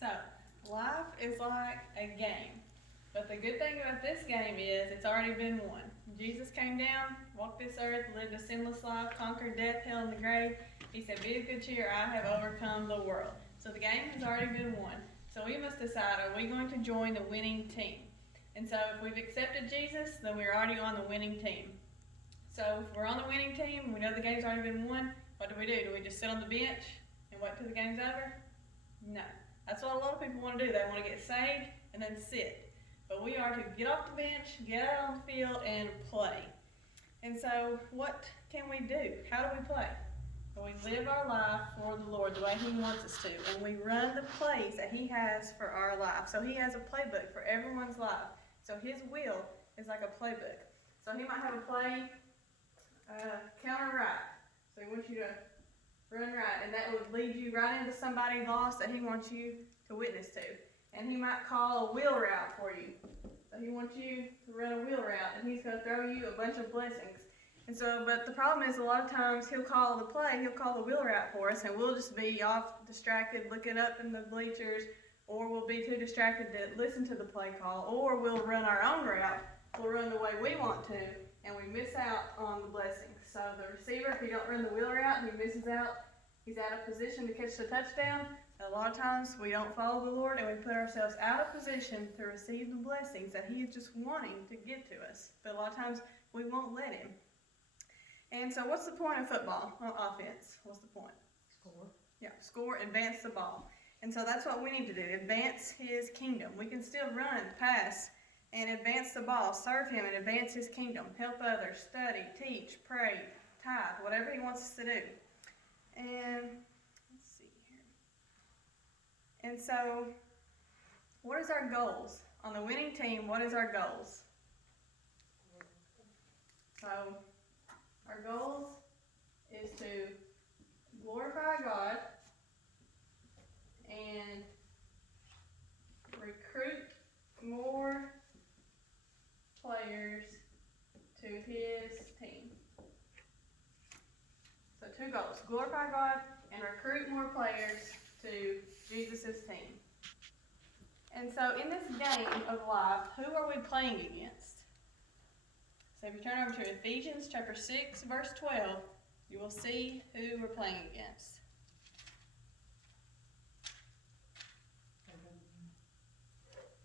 So, life is like a game. But the good thing about this game is it's already been won. Jesus came down, walked this earth, lived a sinless life, conquered death, hell, and the grave. He said, "Be of good cheer, I have overcome the world." So the game has already been won. So we must decide, are we going to join the winning team? And so if we've accepted Jesus, then we're already on the winning team. So if we're on the winning team, we know the game's already been won, what do? Do we just sit on the bench and wait till the game's over? No. That's what a lot of people want to do. They want to get saved and then sit. But we are to get off the bench, get out on the field, and play. And so what can we do? How do we play? Well, we live our life for the Lord the way He wants us to. And we run the plays that He has for our life. So He has a playbook for everyone's life. So His will is like a playbook. So He might have a play, counter right. So He wants you to run right, and that would lead you right into somebody lost that He wants you to witness to. And He might call a wheel route for you. So He wants you to run a wheel route, and He's going to throw you a bunch of blessings. And so, but the problem is a lot of times He'll call the play, He'll call the wheel route for us, and we'll just be off distracted looking up in the bleachers, or we'll be too distracted to listen to the play call, or we'll run our own route. We'll run the way we want to, and we miss out on the blessings. So the receiver, if he don't run the wheel route, he misses out. He's out of position to catch the touchdown. And a lot of times we don't follow the Lord, and we put ourselves out of position to receive the blessings that He is just wanting to give to us. But a lot of times we won't let Him. And so what's the point of football on offense? What's the point? Score. Yeah, score, advance the ball. And so that's what we need to do, advance His kingdom. We can still run, pass, and advance the ball, serve Him, and advance His kingdom. Help others, study, teach, pray, tithe, whatever He wants us to do. And let's see here. And so, what is our goals? On the winning team, what is our goals? So, our goals is to glorify God and recruit more players to His team. So 2 goals, glorify God and recruit more players to Jesus' team. And so in this game of life, who are we playing against? So if you turn over to Ephesians chapter 6, verse 12, you will see who we're playing against.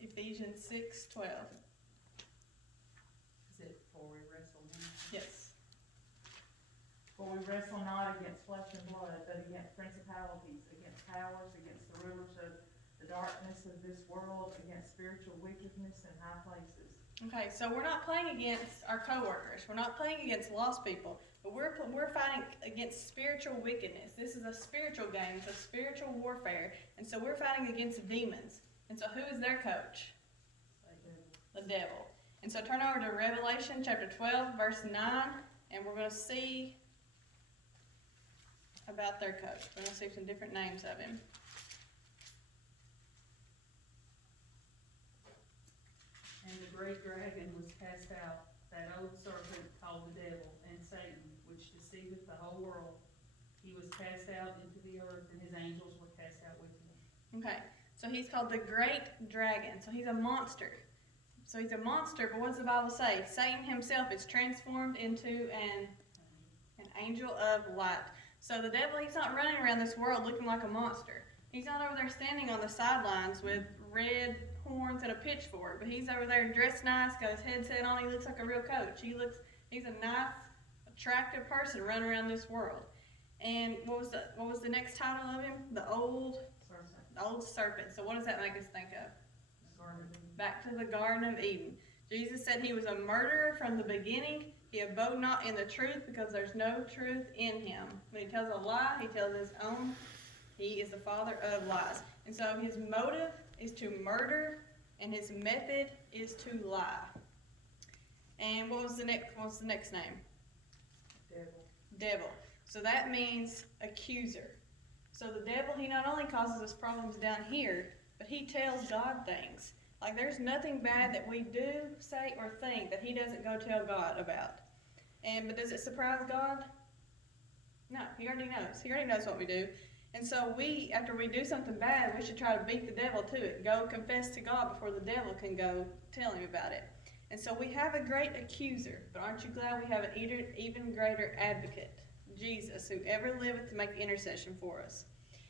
Ephesians 6:12. Is it for we wrestle now? Yes. For we wrestle not against flesh and blood, but against principalities, against powers, against the rulers of the darkness of this world, against spiritual wickedness in high places. Okay, so we're not playing against our coworkers. We're not playing against lost people, but we're fighting against spiritual wickedness. This is a spiritual game. It's a spiritual warfare, and so we're fighting against demons. And so who is their coach? The devil. And so turn over to Revelation chapter 12, verse 9, and we're going to see about their coach. We're going to see some different names of him. And the great dragon was cast out, that old serpent called the devil, and Satan, which deceiveth the whole world. He was cast out into the earth, and his angels were cast out with him. Okay, so he's called the great dragon. So he's a monster. So he's a monster, but what does the Bible say? Satan himself is transformed into an angel of light. So the devil, he's not running around this world looking like a monster. He's not over there standing on the sidelines with red horns and a pitchfork, but he's over there dressed nice, got his headset on, he looks like a real coach. He's a nice, attractive person running around this world. And what was the next title of him? The old serpent. So what does that make us think of? Back to the Garden of Eden. Jesus said he was a murderer from the beginning. He abode not in the truth because there's no truth in him. When he tells a lie, he tells his own. He is the father of lies. And so his motive is to murder, and his method is to lie. And what was the next name? Devil. So that means accuser. So the devil, he not only causes us problems down here, but he tells God things. Like there's nothing bad that we do, say, or think that he doesn't go tell God about. But does it surprise God? No, he already knows. He already knows what we do. And so we, after we do something bad, we should try to beat the devil to it. Go confess to God before the devil can go tell him about it. And so we have a great accuser, but aren't you glad we have an even greater advocate, Jesus, who ever liveth to make intercession for us.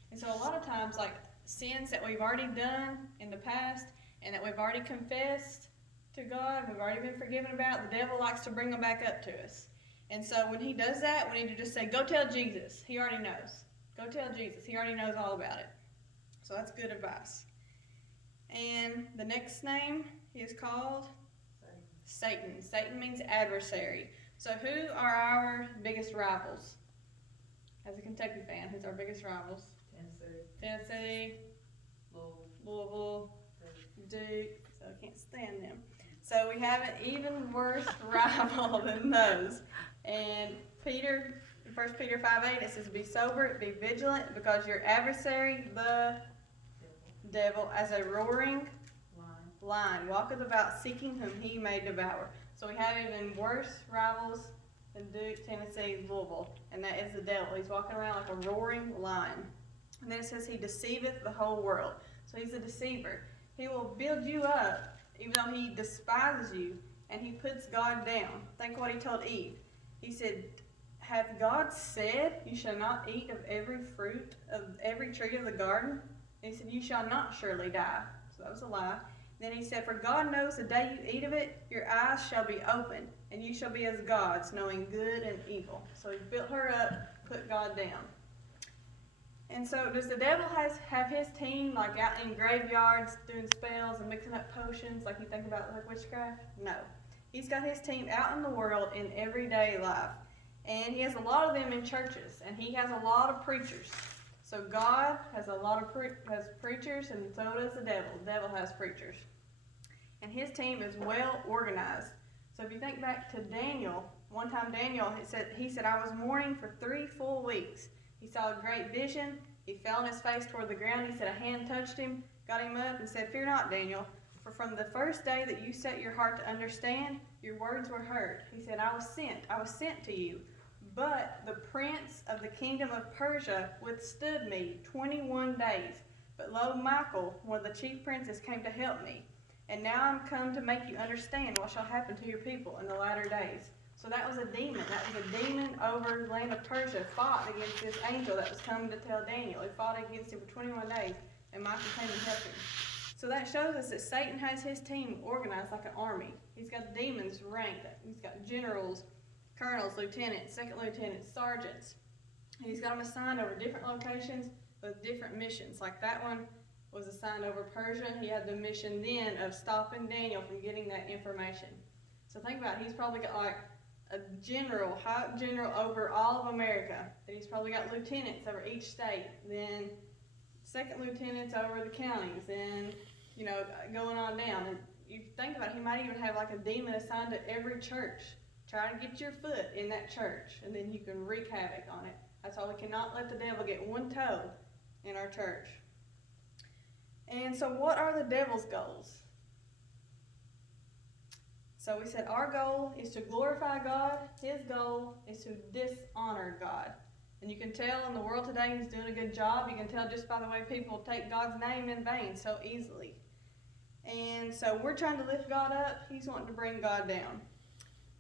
And so a lot of times, like sins that we've already done in the past and that we've already confessed to God, we've already been forgiven about, the devil likes to bring them back up to us. And so when he does that, we need to just say, go tell Jesus. He already knows. Go tell Jesus. He already knows all about it. So that's good advice. And the next name is called Satan. Satan means adversary. So who are our biggest rivals? As a Kentucky fan, who's our biggest rivals? Tennessee, Louisville, Duke. So I can't stand them. So we have an even worse rival than those. And Peter, 1 Peter 5:8, it says, be sober, be vigilant, because your adversary, the devil, as a roaring lion, walketh about seeking whom he may devour. So we have even worse rivals than Duke, Tennessee, Louisville, and that is the devil. He's walking around like a roaring lion. And then it says he deceiveth the whole world. So he's a deceiver. He will build you up, even though he despises you, and he puts God down. Think what he told Eve. He said, hath God said, you shall not eat of every fruit of every tree of the garden? And he said, you shall not surely die. So that was a lie. Then he said, for God knows the day you eat of it, your eyes shall be opened, and you shall be as gods, knowing good and evil. So he built her up, put God down. And so does the devil have his team like out in graveyards doing spells and mixing up potions like you think about like witchcraft? No. He's got his team out in the world in everyday life. And he has a lot of them in churches, and he has a lot of preachers. So God has a lot of has preachers, and so does the devil. The devil has preachers. And his team is well organized. So if you think back to Daniel, one time Daniel, he said, I was mourning for 3 full weeks. He saw a great vision. He fell on his face toward the ground. He said a hand touched him, got him up, and said, fear not, Daniel, for from the first day that you set your heart to understand, your words were heard. He said, I was sent to you. But the prince of the kingdom of Persia withstood me 21 days. But lo, Michael, one of the chief princes, came to help me. And now I'm come to make you understand what shall happen to your people in the latter days. So that was a demon. That was a demon over the land of Persia, fought against this angel that was coming to tell Daniel. He fought against him for 21 days, and Michael came and helped him. So that shows us that Satan has his team organized like an army. He's got demons ranked. He's got generals, colonels, lieutenants, second lieutenants, sergeants. And he's got them assigned over different locations with different missions. Like that one was assigned over Persia. He had the mission then of stopping Daniel from getting that information. So think about it. He's probably got like a general, high general over all of America. Then he's probably got lieutenants over each state. Then second lieutenants over the counties. Then, going on down. And you think about it, he might even have like a demon assigned to every church. Try to get your foot in that church, and then you can wreak havoc on it. That's why we cannot let the devil get one toe in our church. And so what are the devil's goals? So we said our goal is to glorify God. His goal is to dishonor God. And you can tell in the world today he's doing a good job. You can tell just by the way people take God's name in vain so easily. And so we're trying to lift God up. He's wanting to bring God down.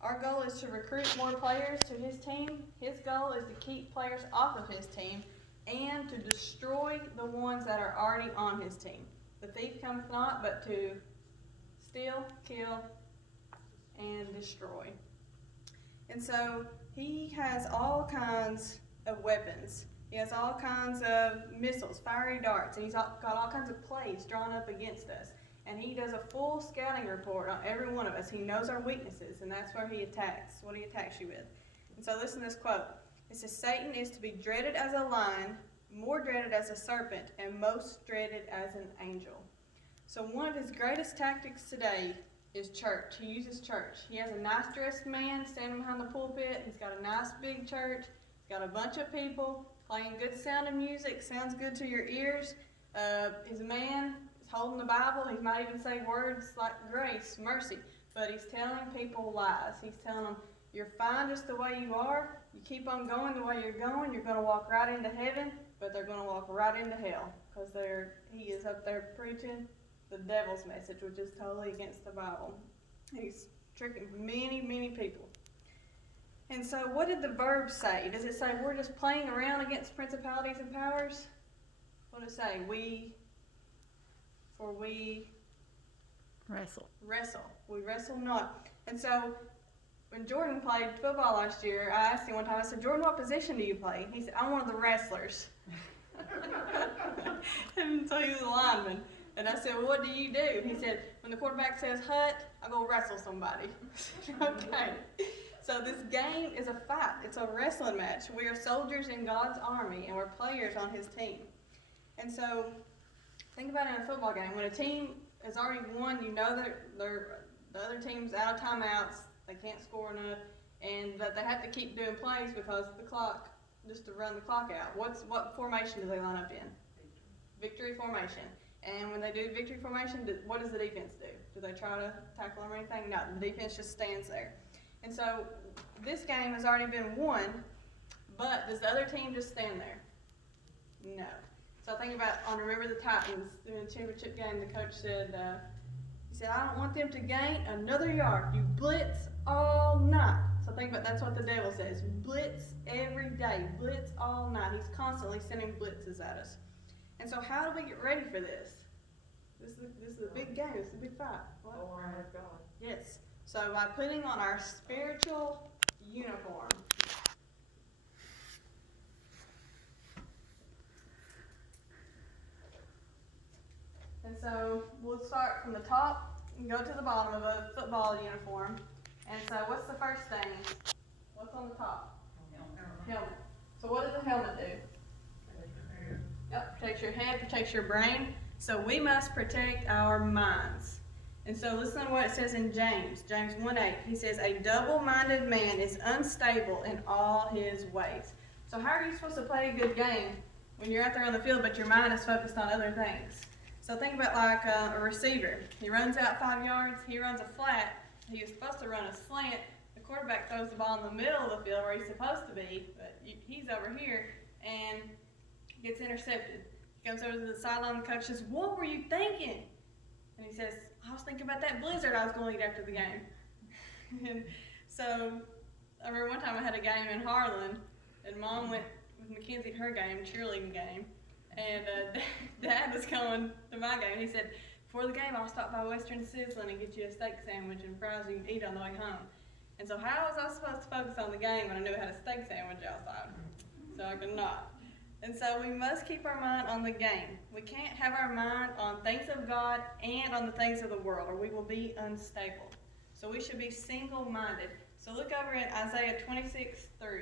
Our goal is to recruit more players to his team. His goal is to keep players off of his team and to destroy the ones that are already on his team. The thief cometh not but to steal, kill, and destroy. And so he has all kinds of weapons. He has all kinds of missiles, fiery darts, and he's got all kinds of plays drawn up against us. And he does a full scouting report on every one of us. He knows our weaknesses, and that's where he attacks, what he attacks you with. And so listen to this quote. It says, Satan is to be dreaded as a lion, more dreaded as a serpent, and most dreaded as an angel. So one of his greatest tactics today is church. He uses church. He has a nice dressed man standing behind the pulpit. He's got a nice big church. He's got a bunch of people playing good sounding music. Sounds good to your ears. His man is holding the Bible. He might even say words like grace, mercy. But he's telling people lies. He's telling them, you're fine just the way you are. You keep on going the way you're going. You're going to walk right into heaven. but they're going to walk right into hell because he is up there preaching the devil's message, which is totally against the Bible. He's tricking many, many people. And so what did the verb say? Does it say we're just playing around against principalities and powers? What does it say? We Wrestle. We wrestle not. And so when Jordan played football last year, I asked him one time, I said, Jordan, what position do you play? He said, I'm one of the wrestlers. And so he was a lineman. And I said, well, what do you do? He said, when the quarterback says hut, I go wrestle somebody. Okay. So this game is a fight. It's a wrestling match. We are soldiers in God's army, and we're players on his team. And so think about it in a football game. When a team has already won, you know that the other team's out of timeouts. They can't score enough, and that they have to keep doing plays because the clock, just to run the clock out. What formation do they line up in? Victory formation. And when they do victory formation, what does the defense do? Do they try to tackle them or anything? No, the defense just stands there. And so this game has already been won, but does the other team just stand there? No. So think about on Remember the Titans in the championship game. The coach said, he said, I don't want them to gain another yard. You blitz all night. So think about that's what the devil says. Blitz every day. Blitz all night. He's constantly sending blitzes at us. And so how do we get ready for this? This is a big game. It's a big fight. What? Oh, my God. Yes. So by putting on our spiritual uniform. And so we'll start from the top and go to the bottom of a football uniform. And so what's the first thing? What's on the top? Helmet. So what does the helmet do? Yep, protects your head, protects your brain. So we must protect our minds. And so listen to what it says in James 1:8. He says, a double-minded man is unstable in all his ways. So how are you supposed to play a good game when you're out there on the field, but your mind is focused on other things? So think about like a receiver. He runs out 5 yards, he runs a flat. He was supposed to run a slant. The quarterback throws the ball in the middle of the field where he's supposed to be, but he's over here and gets intercepted. He comes over to the sideline, the coach says, what were you thinking? And he says, I was thinking about that blizzard I was going to eat after the game. And so I remember one time I had a game in Harlan, and Mom went with Mackenzie to her game, cheerleading game, and Dad was coming to my game. He said, before the game, I'll stop by Western Sizzling and get you a steak sandwich and fries you can eat on the way home. And so how was I supposed to focus on the game when I knew I had a steak sandwich outside? So I could not. And so we must keep our mind on the game. We can't have our mind on things of God and on the things of the world, or we will be unstable. So we should be single-minded. So look over at Isaiah 26:3.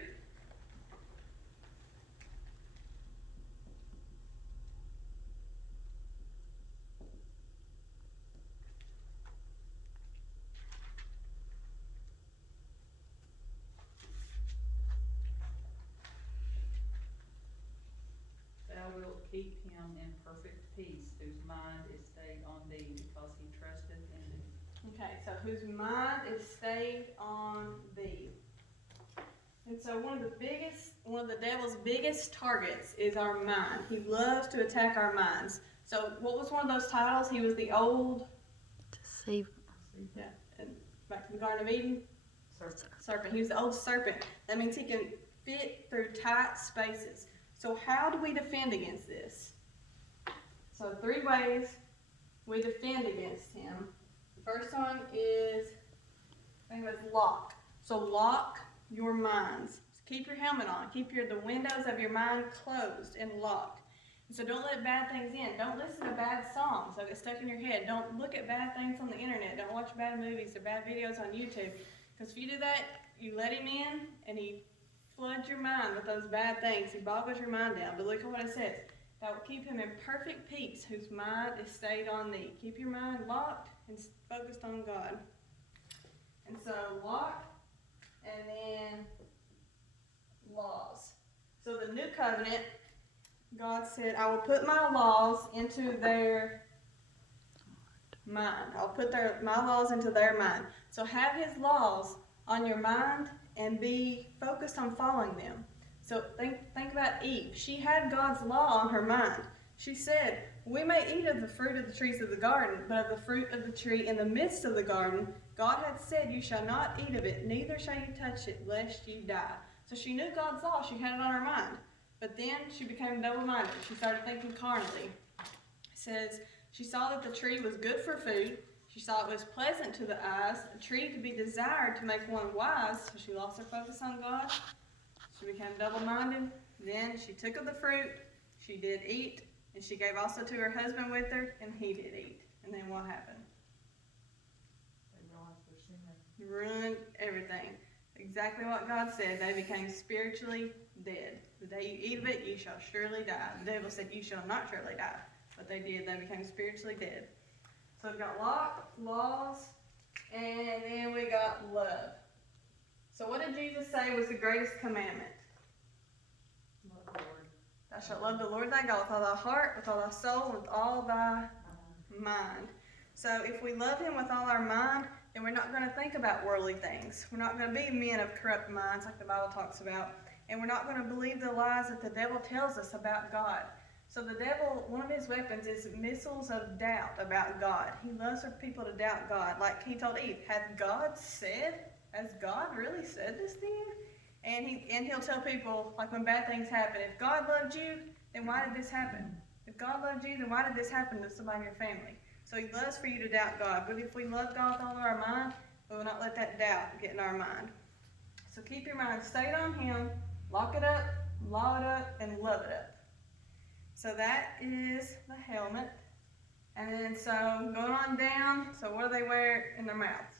Thou wilt keep him in perfect peace, whose mind is stayed on thee, because he trusteth in thee. Okay, so whose mind is stayed on thee. And so one of the devil's biggest targets is our mind. He loves to attack our minds. So what was one of those titles? He was the old Deceiver. Yeah, and back to the Garden of Eden. Serpent. He was the old serpent. That means he can fit through tight spaces. So how do we defend against this? So 3 ways we defend against him. The first one is, I think it was lock. So lock your minds. Keep your helmet on. Keep the windows of your mind closed and locked. And so don't let bad things in. Don't listen to bad songs that get stuck in your head. Don't look at bad things on the internet. Don't watch bad movies or bad videos on YouTube. Because if you do that, you let him in and he floods your mind with those bad things. He boggles your mind down. But look at what it says. That will keep him in perfect peace, whose mind is stayed on thee. Keep your mind locked and focused on God. And so lock, and then laws. So the new covenant, God said, I will put my laws into their mind. I'll put my laws into their mind. So have his laws on your mind and be focused on following them. So think about Eve. She had God's law on her mind. She said, "We may eat of the fruit of the trees of the garden, but of the fruit of the tree in the midst of the garden, God hath said, you shall not eat of it, neither shall you touch it, lest you die." So she knew God's law. She had it on her mind. But then she became double-minded. She started thinking carnally. It says, she saw that the tree was good for food. She saw it was pleasant to the eyes, a tree to be desired to make one wise. So she lost her focus on God. She became double-minded. Then she took of the fruit. She did eat. And she gave also to her husband with her, and he did eat. And then what happened? They realized their sin. He ruined everything. Exactly what God said. They became spiritually dead. The day you eat of it, you shall surely die. The devil said, you shall not surely die. But they did. They became spiritually dead. So we've got laws, and then we got love. So what did Jesus say was the greatest commandment? Love the Lord. Thou shalt love the Lord thy God with all thy heart, with all thy soul, and with all thy mind. So if we love him with all our mind, then we're not going to think about worldly things. We're not going to be men of corrupt minds like the Bible talks about. And we're not going to believe the lies that the devil tells us about God. So the devil, one of his weapons is missiles of doubt about God. He loves for people to doubt God. Like he told Eve, has God really said this thing? And he'll tell people, like when bad things happen, if God loved you, then why did this happen? If God loved you, then why did this happen to somebody in your family? So he loves for you to doubt God. But if we love God with all of our mind, we will not let that doubt get in our mind. So keep your mind stayed on him, lock it up, law it up, and love it up. So that is the helmet. And then so going on down, so what do they wear in their mouths?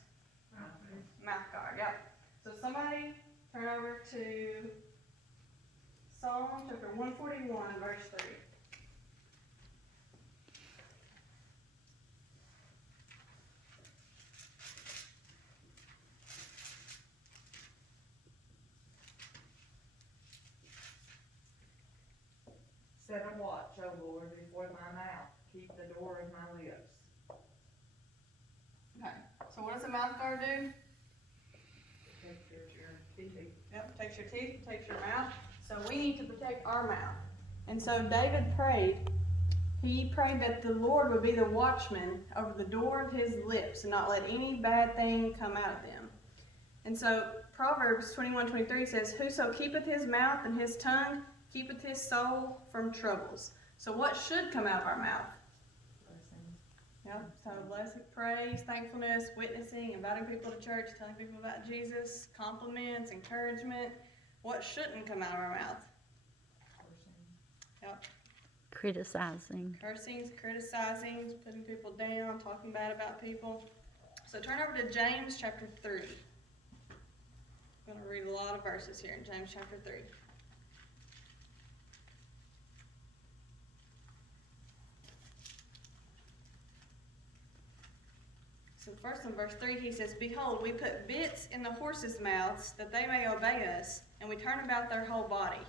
Mouth guard, yep. So somebody turn over to Psalm chapter 141, verse 3. Set a watch, O Lord, before my mouth, keep the door of my lips. Okay, so what does a mouth guard do? Protect your teeth. Yep, protects your teeth, protects your mouth. So we need to protect our mouth. And so David prayed. He prayed that the Lord would be the watchman over the door of his lips and not let any bad thing come out of them. And so Proverbs 21:23 says, whoso keepeth his mouth and his tongue keepeth his soul from troubles. So what should come out of our mouth? Blessings. Yep, so blessing, praise, thankfulness, witnessing, inviting people to church, telling people about Jesus, compliments, encouragement. What shouldn't come out of our mouth? Cursing. Yep, Criticizing. cursings, criticizing, putting people down, talking bad about people. So turn over to James chapter 3. I'm going to read a lot of verses here in James chapter 3. So first in verse 3 he says, behold, we put bits in the horses' mouths that they may obey us, and we turn about their whole body.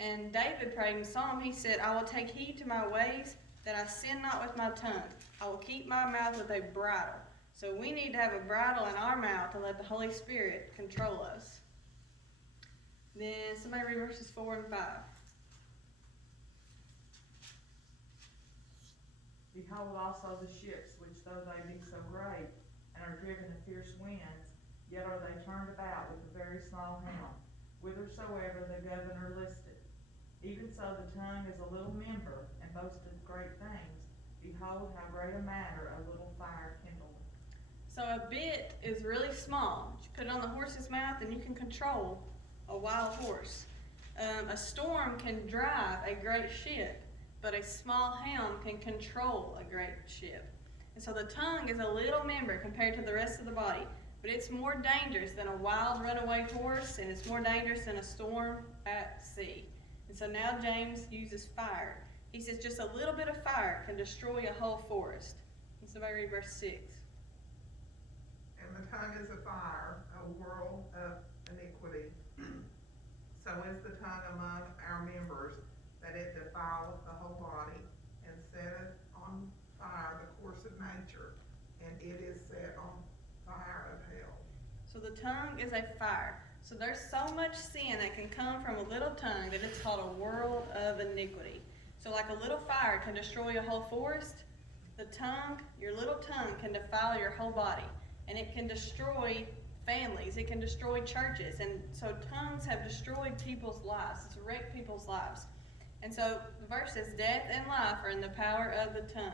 And David prayed in Psalm, he said, I will take heed to my ways, that I sin not with my tongue. I will keep my mouth with a bridle. So we need to have a bridle in our mouth to let the Holy Spirit control us. Then somebody read verses 4 and 5. Behold also the ships, which though they be so great, and are driven of fierce winds, yet are they turned about with a very small helm, whithersoever the governor listeth. Even so the tongue is a little member, and boasteth great things. Behold, how great a matter a little fire kindleth. So a bit is really small. You put it on the horse's mouth and you can control a wild horse. A storm can drive a great ship, but a small helm can control a great ship. And so the tongue is a little member compared to the rest of the body, but it's more dangerous than a wild runaway horse, and it's more dangerous than a storm at sea. And so now James uses fire. He says just a little bit of fire can destroy a whole forest. And somebody read verse 6. And the tongue is a fire, a world of iniquity. So is the tongue among our members, that it defileth the whole body, and setteth on fire the course of nature, and it is set on fire of hell. So the tongue is a fire. So there's so much sin that can come from a little tongue that it's called a world of iniquity. So like a little fire can destroy a whole forest, the tongue, your little tongue can defile your whole body. And it can destroy families, it can destroy churches. And so tongues have destroyed people's lives, it's wrecked people's lives. And so the verse says, death and life are in the power of the tongue.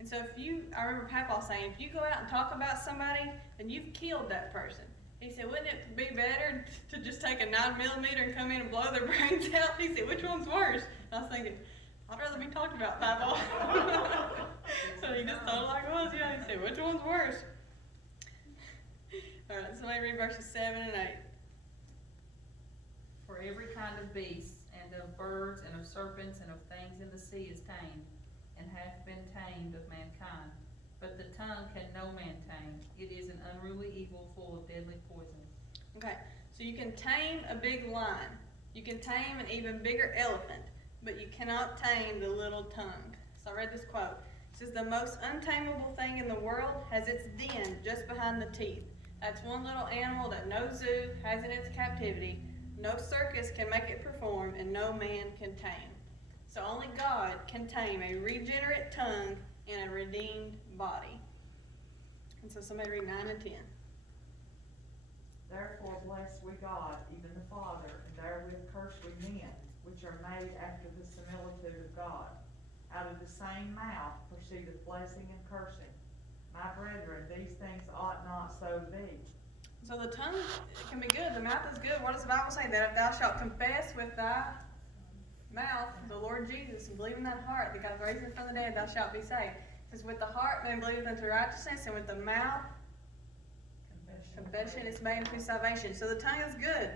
And so I remember Papa saying, if you go out and talk about somebody, then you've killed that person. He said, wouldn't it be better to just take a 9mm and come in and blow their brains out? He said, which one's worse? And I was thinking, I'd rather be talked about, Papa. So he just thought it like it was, yeah. He said, which one's worse? All right, somebody read verses 7 and 8. For every kind of beast, and of birds, and of serpents, and of things in the sea is tamed, and hath been tamed of mankind. But the tongue can no man tame. It is an unruly evil full of deadly poison. Okay, so you can tame a big lion. You can tame an even bigger elephant, but you cannot tame the little tongue. So I read this quote. It says, the most untamable thing in the world has its den just behind the teeth. That's one little animal that no zoo has in its captivity, no circus can make it perform, and no man can tame. So only God can tame a regenerate tongue and a redeemed body. And so somebody read 9 and 10. Therefore bless we God, even the Father, and therewith curse we men, which are made after the similitude of God. Out of the same mouth proceedeth blessing and cursing. My brethren, these things ought not so to be. So the tongue can be good, the mouth is good. What does the Bible say? That if thou shalt confess with thy mouth the Lord Jesus and believe in thy heart that God raised him from the dead, thou shalt be saved. It says, with the heart man believeth unto righteousness, and with the mouth confession is made unto salvation. So the tongue is good.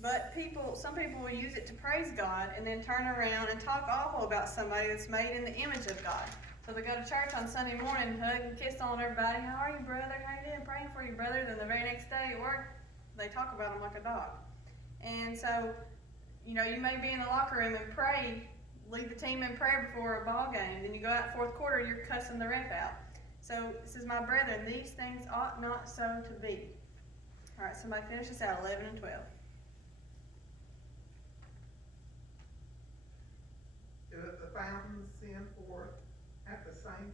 But some people will use it to praise God and then turn around and talk awful about somebody that's made in the image of God. So they go to church on Sunday morning, hug and kiss on everybody. How are you, brother? How you doing? Praying for you, brother. Then the very next day at work, they talk about them like a dog. And so, you may be in the locker room and pray, lead the team in prayer before a ball game. Then you go out fourth quarter, you're cussing the ref out. So it says, my brethren, these things ought not so to be. All right, somebody finish this out, 11 and 12. Doeth the fountain send forth at the same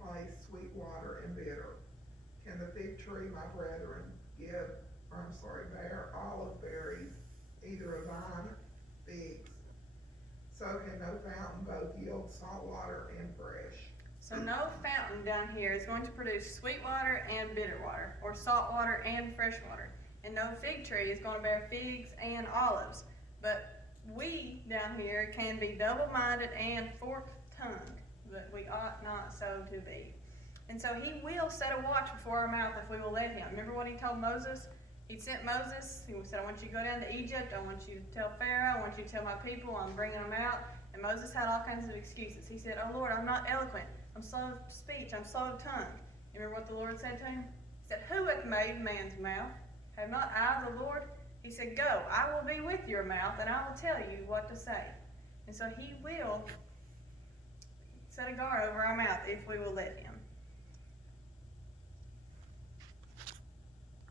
place sweet water and bitter? Can the fig tree, my brethren, bear olive berries, either a vine, figs? So can no fountain both yield salt water and fresh. So no fountain down here is going to produce sweet water and bitter water, or salt water and fresh water. And no fig tree is going to bear figs and olives. But we down here can be double-minded and fork-tongued, but we ought not so to be. And so he will set a watch before our mouth if we will let him. Remember what he told Moses? He sent Moses, he said, I want you to go down to Egypt, I want you to tell Pharaoh, I want you to tell my people, I'm bringing them out. And Moses had all kinds of excuses. He said, oh Lord, I'm not eloquent, I'm slow of speech, I'm slow of tongue. You remember what the Lord said to him? He said, who hath made man's mouth? Have not I the Lord? He said, go, I will be with your mouth, and I will tell you what to say. And so he will set a guard over our mouth if we will let him.